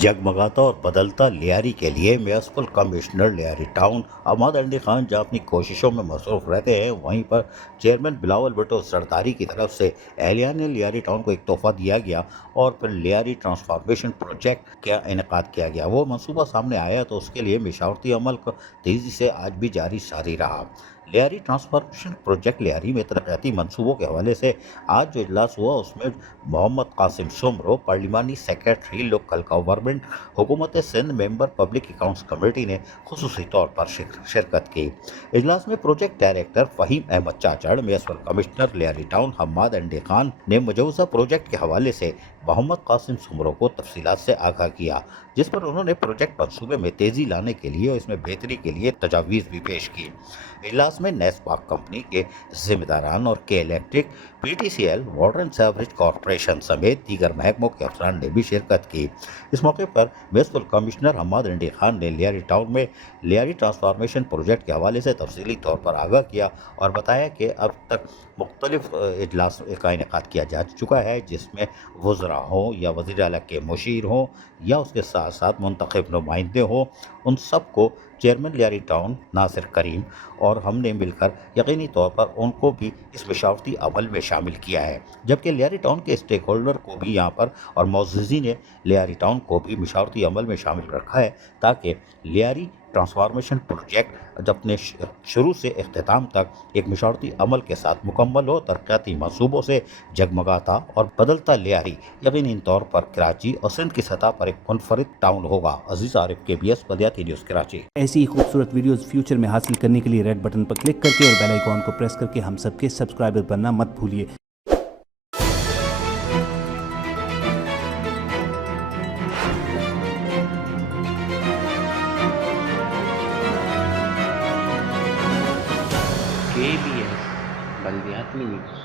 जगमगाता और बदलता लियारी के लिए municipal commissioner Lyari town Ahmad अंडी खान जहाँ अपनी कोशिशों में मसरूफ रहते हैं, वहीं पर चेयरमैन बिलावल भुट्टो सरदारी की तरफ से एहलियान लियारी टाउन को एक तोहफा दिया गया और फिर लियारी ट्रांसफॉर्मेशन प्रोजेक्ट का इनेकाद किया गया। वो मनसूबा सामने आया तो उसके लिए मिशावरती अमल को तेज़ी से आज भी जारी रहा। लियारी ट्रांसफॉर्मेशन प्रोजेक्ट लियारी में तरक्याती मनसूबों के हवाले से आज जो इजलास हुआ उसमें मोहम्मद कासिम सुमरो पार्लिमानी सेक्रेटरी लोकल गवर्नमेंट हुकूमत Sindh member public accounts committee ने खुसूसी तौर पर शिरकत की। इजलास में project director Faheem Ahmed Chachar, municipal commissioner Lyari town Ahmad अंडी खान ने मजूज़ा प्रोजेक्ट के हवाले से मोहम्मद कासिम सुमरो को तफसीलात से आगाह किया, जिस पर उन्होंने प्रोजेक्ट मनसूबे में तेज़ी लाने के लिए और इसमें बेहतरी के लिए तजावीज़ भी पेश की। इजलास में नेस्पाक कंपनी के जिम्मेदारान और के electric, PTCL, water and sewerage corporation समेत दीगर महकमों के अफसरान ने भी शिरकत की। इस मौके पर म्यूनसिपल कमिश्नर अहमद अंडी खान ने लियारी टाउन में लियारी ट्रांसफॉर्मेशन प्रोजेक्ट के हवाले से तफसीली तौर पर आगाह किया और बताया कि अब तक मुख्तलिफ इजलास का इनेकाद किया जा चुका है, जिसमें वज़रा हों या वज़ीर आला के मुशीर हों या उसके साथ साथ मुंतखब नुमाइंदे हों, उन सब को चेयरमैन लियारी टाउन नासिर करीम और हमने मिलकर यकीनी तौर पर उनको भी इस मशावरती अमल में शामिल किया है, जबकि लियारी टाउन के स्टेक होल्डर को भी यहाँ पर और मौजूदी ने लियारी टाउन को भी मशावरती अमल में शामिल रखा है, ताकि लियारी ट्रांसफॉर्मेशन प्रोजेक्ट जब अपने शुरू से इख्तिताम तक एक मशावरती अमल के साथ मुकम्मल हो। तरक्याती मंसूबों से जगमगाता और बदलता लियारी यकीनी तौर पर कराची और सिंध की सतह पर एक मुनफरिद टाउन होगा। अजीज आरिफ, KBS बलियाती न्यूज़ कराची। ऐसी ही खूबसूरत वीडियोस फ्यूचर में हासिल करने के लिए रेड बटन पर क्लिक करके और बेल आइकॉन को प्रेस करके हम सबके सब्सक्राइबर बनना मत भूलिए। KBS बलियाती न्यूज़।